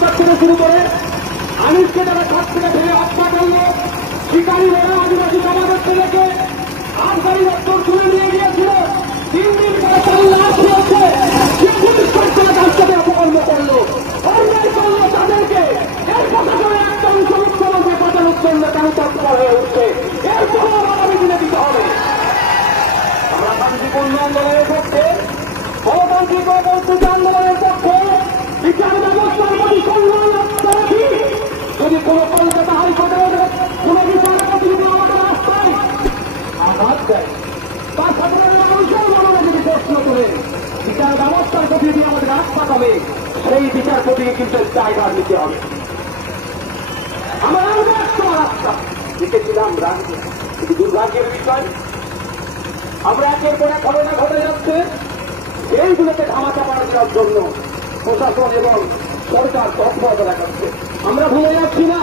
সরকার থেকে শুরু করে আনিসকে যারা কাছ থেকে ফেলে হত্যা করল, শিকারী বলে আদিবাসী সমাজের ছেলেকে আবগারি দপ্তর তুলে নিয়ে গিয়েছিল, 3 দিন পরে তার লাশ রয়েছে, সে পুলিশ সরকার কাছ থেকে অপকর্ম করলো, অন্যায় করলো তাদেরকে। এর প্রশাসনের একটা অংশ মুখ্যমন্ত্রী বাঁচানোর জন্য কেন তৎপর হয়ে উঠছে, এর জবাব আগামী দিনে দিতে হবে। আমরা শান্তিপূর্ণ আন্দোলনের পক্ষে, গণতান্ত্রিক গণতান্ত্রিক আন্দোলনের পক্ষে, বিচার ব্যবস্থার প্রতি সম্মান রাখি। যদি কোন কলকাতা হাইকোর্টের কোন বিচারপতি যদি আমাদের রাস্তায় আঘাত দেয়, তার সাধারণ মানুষের মনে যদি প্রশ্ন করে বিচার ব্যবস্থার প্রতি যদি আমাদের রাস্তা পাবে, সেই বিচারপতিকে কিন্তু দায়ভার নিতে হবে। আমরা রাস্তা লিখেছিলাম, কিন্তু দুর্ভাগ্যের বিষয় আমরা একের পর এক ঘটনা ঘটে যাচ্ছে, এইগুলোকে ধামাচাপা দেওয়ার জন্য প্রশাসন এবং সরকার তৎপরতা দেখাচ্ছে। আমরা ভুলে যাচ্ছি না